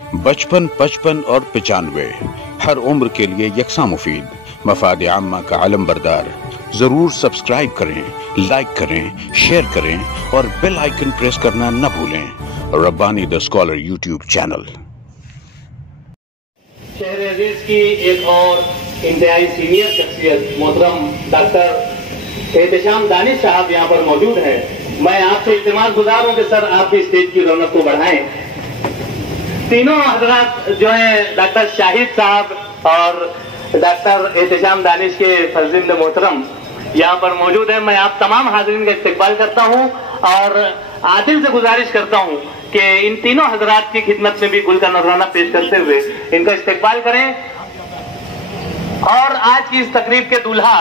55, 55 और 95 हर उम्र के लिए यकसा मुफीद, मफाद आम्मा का आलम बरदार। जरूर सब्सक्राइब करें, लाइक करें, शेयर करें और बेल आइकन प्रेस करना न भूलें। Rabbani the scholar YouTube channel. शहर अजीज की एक और इंतहाई सीनियर शख्सियत मोहतरम डॉक्टर एहतशाम दानिश साहब यहाँ पर मौजूद हैं। मैं आपसे इल्तिमास गुजार हूँ कि सर आप भी स्टेज की रौनक को बढ़ाएं। तीनों हजरात जो हैं डॉक्टर शाहिद साहब और डॉक्टर एहतशाम दानिश के फर्जिंद मोहतरम यहाँ पर मौजूद है। मैं आप तमाम हाज़रीन का इस्तकबाल करता हूँ और आदिल से गुजारिश करता हूँ कि इन तीनों हजरात की खिदमत में भी गुल का नजराना पेश करते हुए इनका इस्तकबाल करें। और आज की इस तकरीब के दूल्हा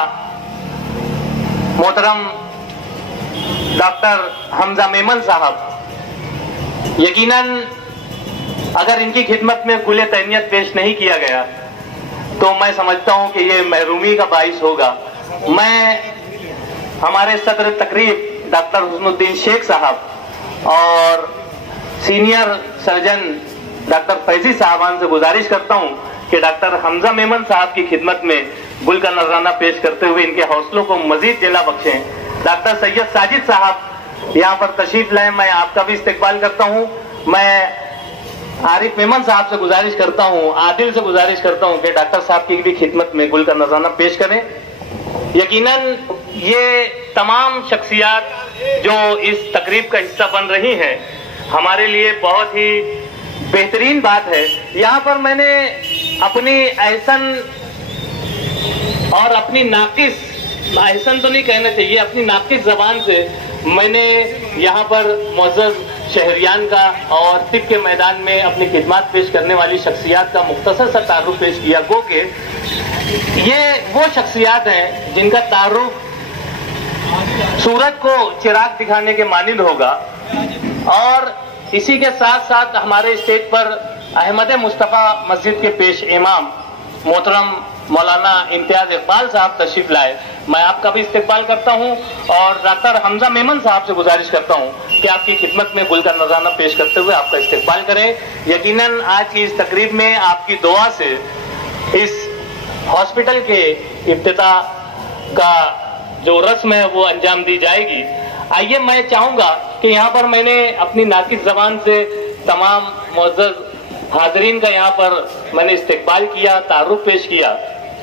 मोहतरम डॉक्टर हमजा मेमन साहब, यकीनन अगर इनकी खिदमत में गुल तहनीयत पेश नहीं किया गया तो मैं समझता हूं कि ये महरूमी का बाइस होगा। मैं हमारे सदर तकरीब डॉक्टर हुस्नुद्दीन शेख साहब और सीनियर सर्जन डॉक्टर फैजी साहबान से गुजारिश करता हूं कि डॉक्टर हमजा मेमन साहब की खिदमत में गुल का नजराना पेश करते हुए इनके हौसलों को मजीद जला बख्शें। डॉक्टर सैयद साजिद साहब यहाँ पर तशरीफ लाए, मैं आपका भी इस्तकबाल करता हूँ। मैं आरिफ मेमन साहब से गुजारिश करता हूँ, आदिल से गुजारिश करता हूँ कि डॉक्टर साहब की भी खिदमत में गुल का नजराना पेश करें। यकीनन ये तमाम शख्सियात जो इस तकरीब का हिस्सा बन रही हैं हमारे लिए बहुत ही बेहतरीन बात है। यहाँ पर मैंने अपनी एहसन और अपनी नाकिस, एहसन तो नहीं कहना चाहिए, अपनी नाकिस जबान से मैंने यहाँ पर मुअज़्ज़ज़ शहरियान का और तिब के मैदान में अपनी खिदमत पेश करने वाली शख्सियात का मुख्तसर सा तारुफ पेश किया। गो के ये वो शख्सियात हैं जिनका तारुफ सूरज को चिराग दिखाने के मानिंद होगा। और इसी के साथ साथ हमारे स्टेज पर अहमद मुस्तफ़ा मस्जिद के पेश इमाम मोहतरम मौलाना इम्तियाज इकबाल साहब तशरीफ लाए, मैं आपका भी इस्तकबाल करता हूं और डॉक्टर हमजा मेमन साहब से गुजारिश करता हूं कि आपकी खिदमत में गुल का नजराना पेश करते हुए आपका इस्तकबाल करें। यकीनन आज की इस तकरीब में आपकी दुआ से इस हॉस्पिटल के इफ्तिताह का जो रस्म है वो अंजाम दी जाएगी। आइए, मैं चाहूंगा कि यहाँ पर मैंने अपनी नाकिस जबान से तमाम मुअज़्ज़ज़ हाज़रीन का यहाँ पर मैंने इस्तकबाल किया, तारुफ पेश किया,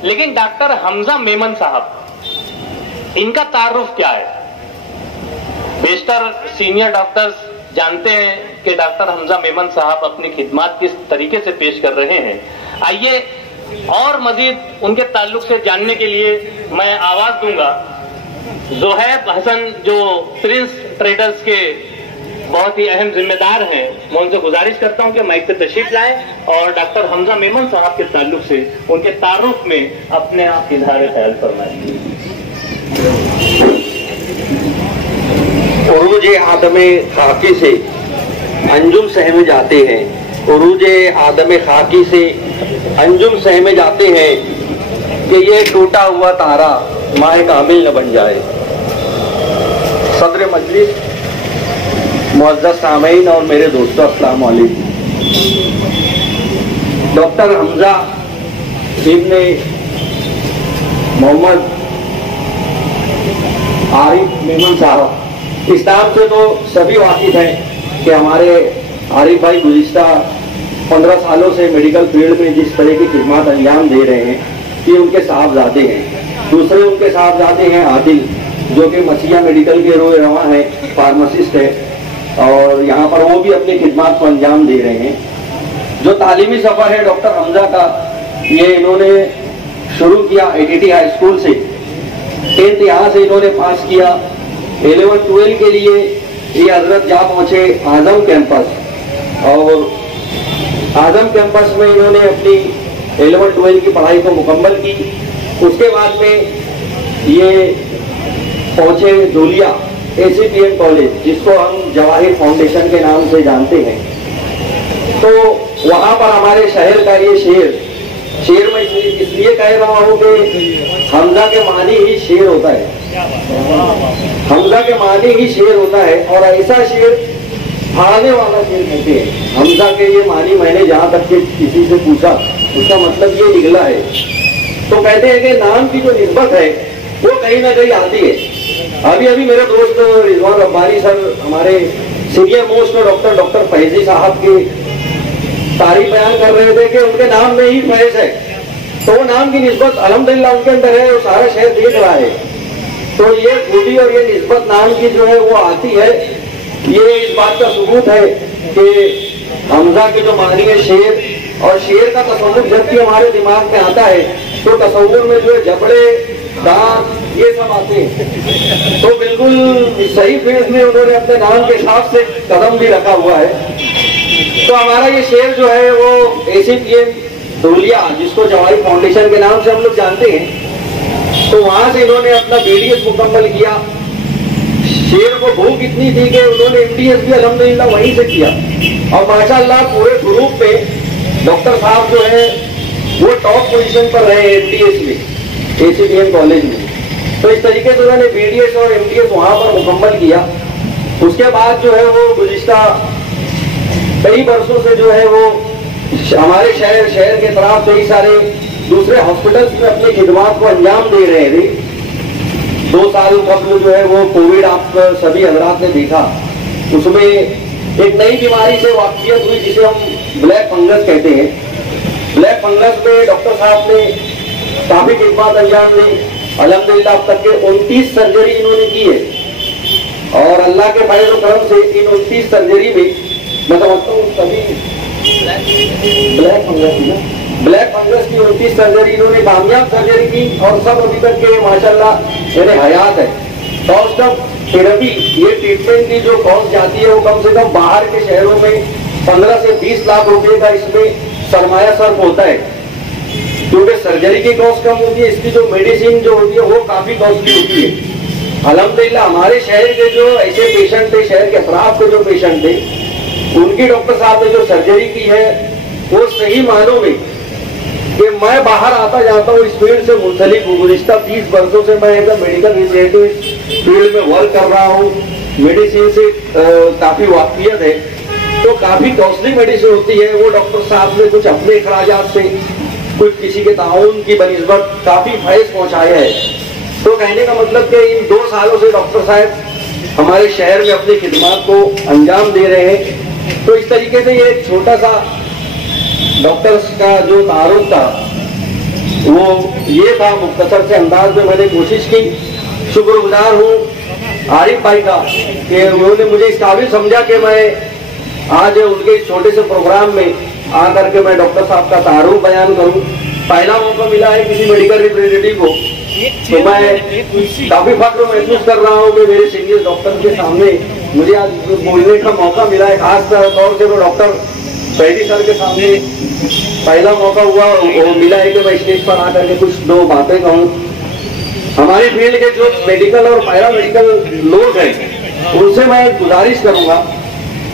लेकिन डॉक्टर हमजा मेमन साहब इनका तारुफ क्या है? बेशतर सीनियर डॉक्टर्स जानते हैं कि डॉक्टर हमजा मेमन साहब अपनी खिदमत किस तरीके से पेश कर रहे हैं। आइए और मजीद उनके ताल्लुक से जानने के लिए मैं आवाज दूंगा ज़ोहैब हसन जो प्रिंस ट्रेडर्स के बहुत ही अहम जिम्मेदार हैं। मैं उनसे गुजारिश करता हूं कि माइक से तशरीफ लाएं और डॉक्टर हमजा मेमन साहब के ताल्लुक से उनके तारुफ में अपने आप इजहार ख्याल फरमाएं। उरूज आदम खाकी से अंजुम सहमे जाते हैं, उरूज आदम खाकी से अंजुम सहमे जाते हैं कि ये टूटा हुआ तारा माए कामिल न बन जाए। सदर मजलिस, मुअज़्ज़ज़ सामीन और मेरे दोस्तों, अस्सलाम वालेकुम। डॉक्टर हमजा इब्ने मोहम्मद आरिफ मेमन साहब, इस नाम से तो सभी वाकिफ हैं कि हमारे आरिफ भाई गुज़िश्ता 15 सालों से मेडिकल फील्ड में जिस तरह की खिदमत अंजाम दे रहे हैं, ये उनके साहबजादे हैं। दूसरे उनके साहबजादे हैं आदिल, जो कि मसीहा मेडिकल के रोए रवा है, फार्मासिस्ट है और यहाँ पर वो भी अपनी खिदमत को अंजाम दे रहे हैं। जो तालीमी सफ़र है डॉक्टर हमजा का, ये इन्होंने शुरू किया ATT हाई स्कूल से, 10th यहाँ से इन्होंने पास किया। 11-12 के लिए ये हजरत जा पहुँचे आजम कैंपस और आजम कैंपस में इन्होंने अपनी 11-12 की पढ़ाई को मुकम्मल की। उसके बाद में ये पहुँचे धूलिया ACPM कॉलेज, जिसको हम जवाहिर फाउंडेशन के नाम से जानते हैं। तो वहाँ पर हमारे शहर का ये शेर मैं इसलिए कह रहा हूँ कि हमजा के मानी ही शेर होता है, हमजा के मानी ही शेर होता है। और ऐसा शेर भागने वाला शेर कहते हैं। हमजा के ये मानी मैंने जहां तक के किसी से पूछा, उसका मतलब ये निकला है। तो कहते हैं कि नाम की जो निस्बत है वो कहीं ना कहीं आती है। अभी अभी मेरे दोस्त रिजवान रब्बानी सर, हमारे सीनियर मोस्ट डॉक्टर फैजी साहब की तारीफ बयान कर रहे थे कि उनके नाम में ही फैज है, तो वो नाम की निस्बत अल्हम्दुलिल्लाह उनके अंदर है, वो सारा शहर देख रहा है। तो ये खूबी और ये निस्बत नाम की जो है वो आती है। ये इस बात का सबूत है कि हमजा के जो मानी है शेर, और शेर का तस्वुर जबकि हमारे दिमाग में आता है तो तस्वुर में जो है जबड़े, दांत, ये सब आते हैं। तो बिल्कुल सही फेज में उन्होंने अपने नाम के हिसाब से कदम भी रखा हुआ है। तो हमारा ये शेर जो है वो ACPM धूलिया, जिसको जवाई फाउंडेशन के नाम से हम लोग जानते हैं, तो वहां से इन्होंने अपना BDS मुकम्मल किया। शेर को भूख इतनी थी कि उन्होंने MDS भी अल्हम्दुलिल्लाह वहीं से किया, और माशाअल्लाह पूरे ग्रुप में डॉक्टर साहब जो है वो टॉप पोजीशन पर रहे MDS में, ACPM कॉलेज में। तो इस तरीके से उन्होंने BDS और MDS वहां पर मुकम्मल किया। उसके बाद जो है वो गुज़िश्ता कई वर्षों से जो है वो हमारे शहर के तरफ कई सारे दूसरे हॉस्पिटल्स में अपनी खिदमत को अंजाम दे रहे थे। 2 साल कबल जो है वो कोविड, आप सभी हजरात ने देखा, उसमें एक नई बीमारी से वाक़ियत हुई जिसे हम ब्लैक फंगस कहते हैं। ब्लैक फंगस में डॉक्टर साहब ने काफी खिदमत अंजाम दी। अल्हम्दुलिल्लाह अब तक के 29 सर्जरी इन्होंने की है, और अल्लाह के फजल और करम से इन 29 सर्जरी में मैं समझता हूँ सभी ब्लैक फंगस की 29 सर्जरी इन्होंने कामयाब सर्जरी की, और सब अभी तक के माशाल्लाह मेरे हयात है। कॉस्ट ऑफ थेरेपी, ये ट्रीटमेंट की जो कॉस्ट जाती है वो कम से कम बाहर के शहरों में 15 से 20 लाख रुपए का इसमें सरमाया सर्फ होता है, क्योंकि सर्जरी की कॉस्ट कम होती है, इसकी जो मेडिसिन जो होती है वो काफी कॉस्टली होती है। अल्हम्दुलिल्लाह हमारे शहर के जो ऐसे पेशेंट थे, शहर के अफराद के जो पेशेंट थे, उनकी डॉक्टर साहब ने जो सर्जरी की है वो सही मानों में कि मैं बाहर आता जाता हूँ इस फील्ड से मुंसलिक हूँ। गुज़िश्ता 30 वर्षों से मैं एक मेडिकल रिलेटिव फील्ड में वर्क कर रहा हूँ, मेडिसिन से काफी वाकियत है। तो काफी कॉस्टली मेडिसिन होती है, वो डॉक्टर साहब ने कुछ अपने अखराजात से, कुछ किसी के ताउन की बनिस्बत काफी फैज पहुंचाया है। तो कहने का मतलब कि इन 2 सालों से डॉक्टर साहब हमारे शहर में अपनी खिदमत को अंजाम दे रहे हैं। तो इस तरीके से ये एक छोटा सा डॉक्टर्स का जो तारुफ था वो ये था, मुख्तसर से अंदाज में मैंने कोशिश की। शुक्रगुजार हूँ आरिफ भाई का कि उन्होंने मुझे इस काबिल समझा कि मैं आज उनके छोटे से प्रोग्राम में आकर के मैं डॉक्टर साहब का तारुफ बयान करूँ। पहला मौका मिला है किसी मेडिकल रिप्रेजेंटेटिव को, तो मैं काफी फख्र महसूस कर रहा हूँ कि मेरे सीनियर डॉक्टर के सामने मुझे आज बोलने का मौका मिला है। खास तौर से वो डॉक्टर फैजी सर के सामने पहला मौका हुआ वो मिला है कि मैं स्टेज पर आकर के कुछ 2 बातें कहूँ। हमारे फील्ड के जो मेडिकल और पैरा मेडिकल लोग हैं उनसे मैं गुजारिश करूंगा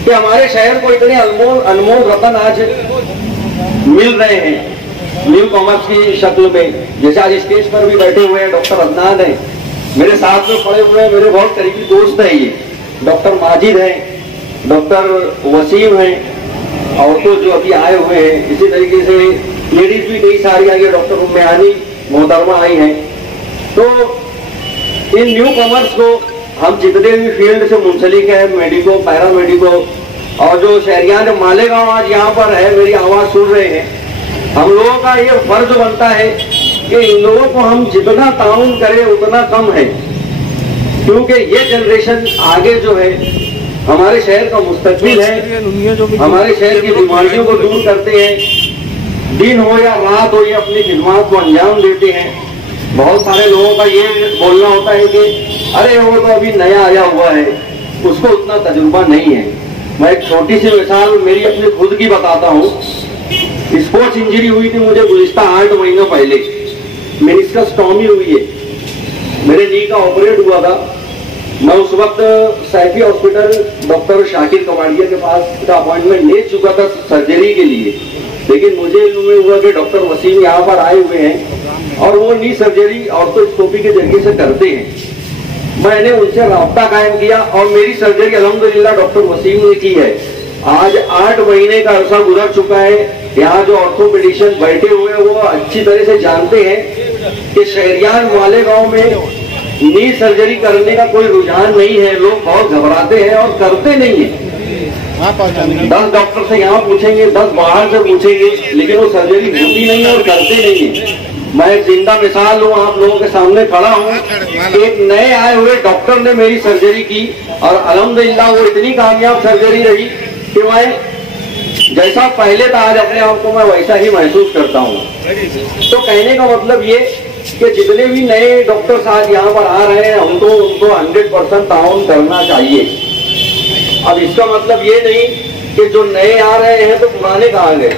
कि हमारे शहर को इतने अनमोल रतन आज मिल रहे हैं न्यू कॉमर्स की शक्ल में। जैसे आज स्टेज पर भी बैठे हुए हैं डॉक्टर अदनान है, मेरे साथ में पड़े हुए हैं मेरे बहुत करीबी दोस्त हैं, ये डॉक्टर माजिद हैं, डॉक्टर वसीम हैं, और तो जो अभी आए हुए हैं। इसी तरीके से लेडीज भी कई सारी आई है, डॉक्टर उम्मेहानी मोहतरमा आई हैं। तो इन न्यू कॉमर्स को हम जितने भी फील्ड से मुंसलिक है, मेडिको, पैरा मेडिको, और जो शहरियान मालेगांव आज यहाँ पर है मेरी आवाज सुन रहे हैं, हम लोगों का ये फर्ज बनता है कि इन लोगों को हम जितना ताउन करें उतना कम है, क्योंकि ये जनरेशन आगे जो है हमारे शहर का मुस्तकबिल है। हमारे शहर की बीमारियों को दूर करते हैं, दिन हो या रात हो ये अपनी खिदमत को अंजाम देते हैं। बहुत सारे लोगों का ये बोलना होता है कि अरे वो तो अभी नया आया हुआ है, उसको उतना तजुर्बा नहीं है। मैं एक छोटी सी मिसाल मेरी अपनी खुद की बताता हूँ। स्पोर्ट्स इंजरी हुई थी मुझे गुज़िश्ता 8 महीनों पहले, मेनिस्कस टॉमी हुई है, मेरे नी का ऑपरेट हुआ था। मैं उस वक्त सैफी हॉस्पिटल डॉक्टर शाकिर कमाड़िया के पास का अपॉइंटमेंट ले चुका था सर्जरी के लिए, लेकिन मुझे इनमें हुआ कि डॉक्टर वसीम यहाँ पर आए हुए हैं और वो नी सर्जरी ऑर्थोस्कोपी के जरिए से करते हैं। मैंने उनसे राब्ता कायम किया और मेरी सर्जरी अल्हम्दुलिल्लाह डॉक्टर वसीम ने की है। आज 8 महीने का अरसा गुजर चुका है। यहाँ जो ऑर्थोपेडिशियन बैठे हुए हैं वो अच्छी तरह से जानते हैं कि शहरियान मालेगांव में नी सर्जरी करने का कोई रुझान नहीं है। लोग बहुत घबराते हैं और करते नहीं है। 10 डॉक्टर से यहाँ पूछेंगे, 10 बाहर से पूछेंगे, लेकिन वो सर्जरी होती नहीं है और करते नहीं है। मैं जिंदा मिसाल हूँ, आप लोगों के सामने खड़ा हूँ। एक नए आए हुए डॉक्टर ने मेरी सर्जरी की और अल्हम्दुलिल्लाह वो इतनी कामयाब सर्जरी रही कि मैं जैसा पहले था आज अपने आप को मैं वैसा ही महसूस करता हूँ। तो कहने का मतलब ये कि जितने भी नए डॉक्टर्स आज यहाँ पर आ रहे हैं उनको 100% ताउन करना चाहिए। अब इसका मतलब ये नहीं कि जो नए आ रहे हैं तो पुराने कहाँ गए।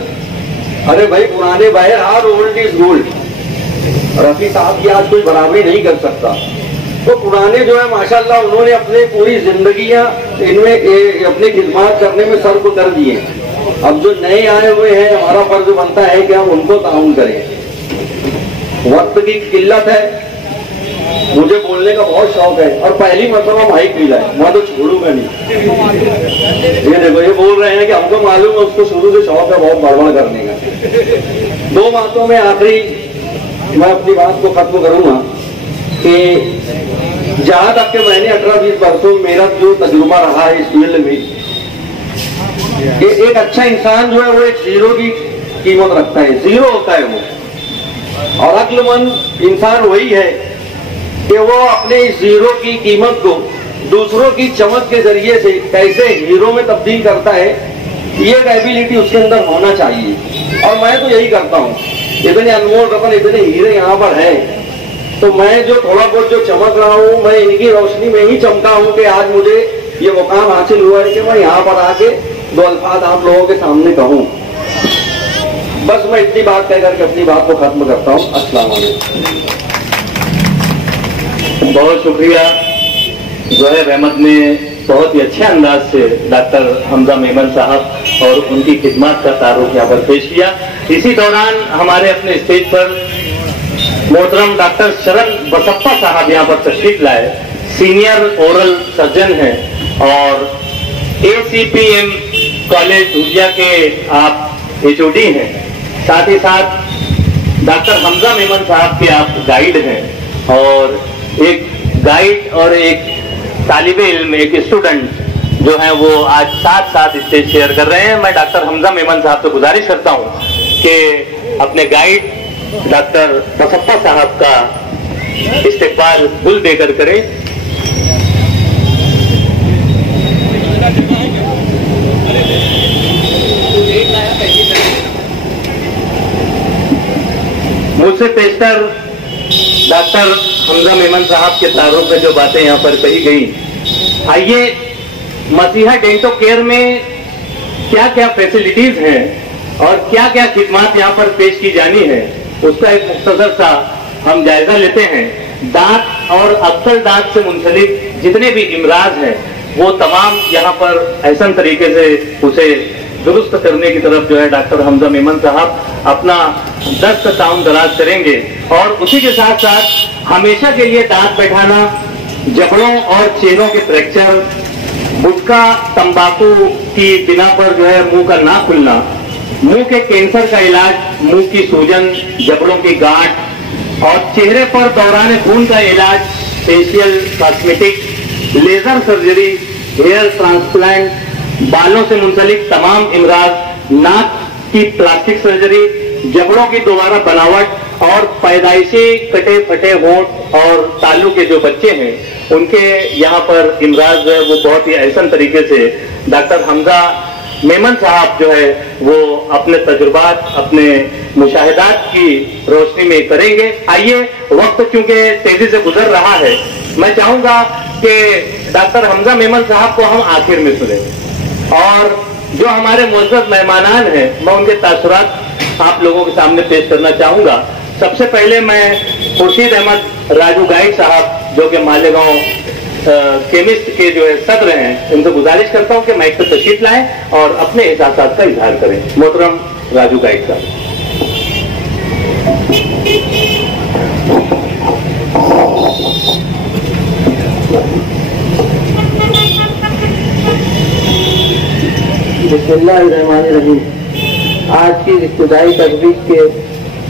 अरे भाई पुराने बाहर, her old is gold. Rafi साहब की आज कोई बराबरी नहीं कर सकता। तो पुराने जो है माशाल्लाह उन्होंने अपने पूरी जिंदगियां इनमें अपनी खिदमत करने में सर्व कर दिए। अब जो नए आए हुए हैं हमारा फर्ज बनता है कि हम उनको ताउन करें। वक्त की किल्लत है, मुझे बोलने का बहुत शौक है और पहली मरतबा माइक मिला है, मैं तो छोड़ूंगा नहीं। ये देखो ये बोल रहे हैं कि हमको मालूम है उसको शुरू से शौक है बहुत बड़बड़ करने का। 2 बातों में आखिरी मैं अपनी बात को खत्म करूंगा कि जहां तक के मैंने 18-20 वर्षों में मेरा जो तजुर्बा रहा है इस फील्ड में, कि एक अच्छा इंसान जो है वो एक जीरो की कीमत रखता है, जीरो होता है वो। और अक्लमंद इंसान वही है कि वो अपने इस जीरो की कीमत को दूसरों की चमक के जरिए से कैसे हीरो में तब्दील करता है, ये एबिलिटी उसके अंदर होना चाहिए। और मैं तो यही करता हूँ। इतने अनमोल रतन, इतने हीरे यहाँ पर हैं, तो मैं जो थोड़ा बहुत जो चमक रहा हूँ मैं इनकी रोशनी में ही चमका हूँ कि आज मुझे ये मुकाम हासिल हुआ है कि मैं यहाँ पर आके 2 अल्फाज आप लोगों के सामने कहूँ। बस मैं इतनी बात कह करके अपनी बात को खत्म करता हूँ। अस्सलाम वालेकुम। बहुत शुक्रिया। ज़ोहैब अहमद ने बहुत ही अच्छे अंदाज से डॉक्टर हमजा मेमन साहब और उनकी खिदमत का तारुफ यहाँ पर पेश किया। इसी दौरान हमारे अपने स्टेज पर मोहतरम डॉक्टर शरण बसप्पा साहब यहाँ पर तशरीफ लाए। सीनियर ओरल सर्जन हैं और ACPM कॉलेज धुलिया के आप HOD हैं। साथ ही साथ डॉक्टर हमजा मेमन साहब के आप गाइड हैं और एक गाइड और एक तालिबे इल्म, एक स्टूडेंट जो है वो आज साथ स्टेज शेयर कर रहे हैं। मैं डॉक्टर हमजा मेमन साहब से गुजारिश करता हूं कि अपने गाइड डॉक्टर बसप्पा साहब का इस्तेकबाल फूल देकर करें। मुझसे पेशतर डॉक्टर हमजा मेमन साहब के तारुफ में जो बातें यहाँ पर कही गई, आइए मसीहा डेंटो केयर में क्या क्या फैसिलिटीज हैं और क्या क्या खिदमत यहाँ पर पेश की जानी है उसका एक मुख्तसर सा हम जायजा लेते हैं। दांत और अक्सर दांत से मुंसलिक जितने भी इमराज हैं वो तमाम यहाँ पर ऐसा तरीके से उसे दुरुस्त करने की तरफ जो है डॉक्टर हमजा मेमन साहब अपना दस्त ताउन दराज करेंगे। और उसी के साथ साथ हमेशा के लिए दांत बैठाना, जबड़ों और चेनों के फ्रैक्चर, गुटखा तंबाकू की बिना पर जो है मुंह का ना खुलना, मुंह के कैंसर का इलाज, मुंह की सूजन, जबड़ों की गांठ और चेहरे पर दौरान खून का इलाज, facial, cosmetic, laser surgery, hair transplant, बालों से मुंसलिक तमाम इमराज, नाक की प्लास्टिक सर्जरी, जबड़ों की दोबारा बनावट और पैदाइशी कटे फटे होंठ और तालू के जो बच्चे हैं उनके यहाँ पर इमराज जो है वो बहुत ही ऐसा तरीके से डॉक्टर हमजा मेमन साहब जो है वो अपने तजुर्बात, अपने मुशाहिदात की रोशनी में करेंगे। आइए, वक्त चूंकि तेजी से गुजर रहा है, मैं चाहूंगा कि डॉक्टर हमजा मेमन साहब को हम आखिर में सुने और जो हमारे मुअज़्ज़ज़ मेहमानान हैं मैं उनके तासुरात आप लोगों के सामने पेश करना चाहूंगा। सबसे पहले मैं खुर्शीद अहमद राजू गाइड साहब जो कि मालेगांव केमिस्ट के जो है सदर हैं, उनसे गुजारिश करता हूं कि माइक पर तशरीफ लाएं और अपने एहसासात का इजहार करें। मोहतरम राजू गाइड साहब। बिस्मिल्लाहिर्रहमानिर्रहीम। आज की इब्तिदाई तकरीब के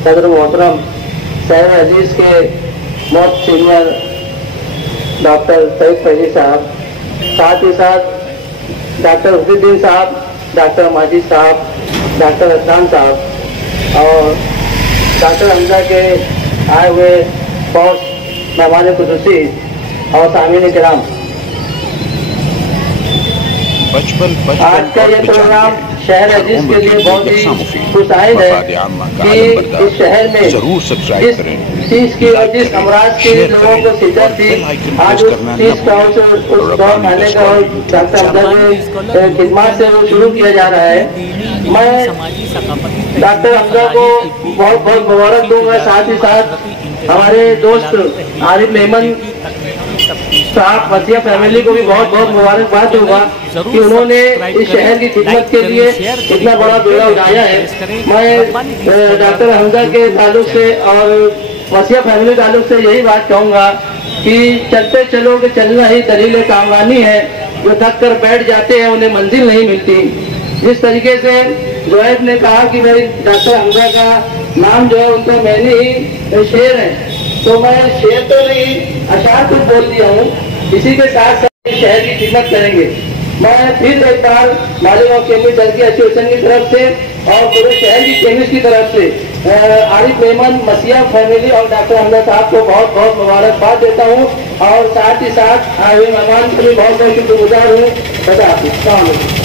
सदर मोहतरम शहर अजीज के most senior doctor Saeed Faizi साहब, साथ ही साथ डॉक्टर हुसैन साहब, डॉक्टर माजिद साहब, डॉक्टर अदनान साहब और डॉक्टर हमजा के आए हुए बहुत मेहमान खुसूसी और सामीन किराम, आज का ये प्रोग्राम शहर अजीज के लिए बहुत ही खुशाइन है कि इस शहर में जिस चीज की और जिस अमराज के लोगों को शिद्दत थी, आज उस चीज का उस दौर खाने का और डॉक्टर हमजा के खिदमत से वो शुरू किया जा रहा है। मैं डॉक्टर हमजा को बहुत बहुत मुबारक दूंगा। साथ ही साथ हमारे दोस्त आरिफ मेमन साहब, वसिया फैमिली को भी बहुत बहुत मुबारकबाद दूंगा कि उन्होंने इस शहर की खिदमत के लिए इतना बड़ा बेड़ा उठाया है। मैं डॉक्टर हमजा के ताल्लुक से और वसिया फैमिली ताल्लुक से यही बात कहूँगा कि चलते चलो कि चलना ही दलील कामरानी है। जो थक कर बैठ जाते हैं उन्हें मंजिल नहीं मिलती। जिस तरीके से जोएब ने कहा कि भाई डॉक्टर हमजा का नाम जो है उनका मैंने ही शेर है, तो मैं शेर तो नहीं अशार कुछ बोल दिया हूँ। इसी के साथ साथ शहर की खिदमत करेंगे। मैं फिर एक बार मालिक और केमिस्ट दल की एसोसिएशन की तरफ से और पूरे शहर की केमिस्ट की तरफ से आरिफ मेमन, मसीहा फैमिली और डॉक्टर हमजा साहब को बहुत बहुत मुबारकबाद देता हूँ और साथ ही साथ आए हुए मेहमान को भी बहुत बहुत शुक्रगुजार हूँ।